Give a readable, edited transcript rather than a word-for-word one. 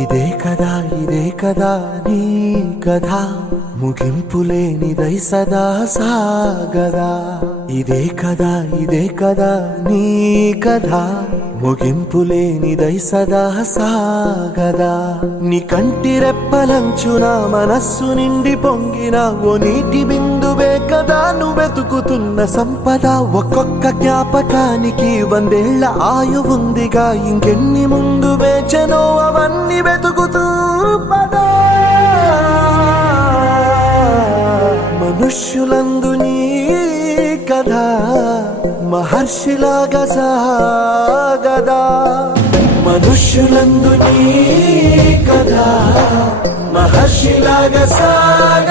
ఇదే కదా నీ కథ ముగింపులేనిదై సదా సాగదా. ఇదే కదా నీ కథ ముగింపులేనిదై సదా సాగదా. నీ కంటి రెప్పలంచున మనస్సు నిండి పొంగిన ఓ నీటి బిందువే కదా నువ్వెతుకుతున్న సంపద. ఒక్కొక్క జ్ఞాపకానికి 100 ఏళ్ల ఆయువుందిగా, ఇంకెన్ని ముందు వేచనో అవన్నీ వెతుకుతూ పదా. మనుష్యులందు నీ కథ మహర్షిలాగా సాగదా. మనుష్యులందు నీ కథ మహర్షిలాగా సాగదా.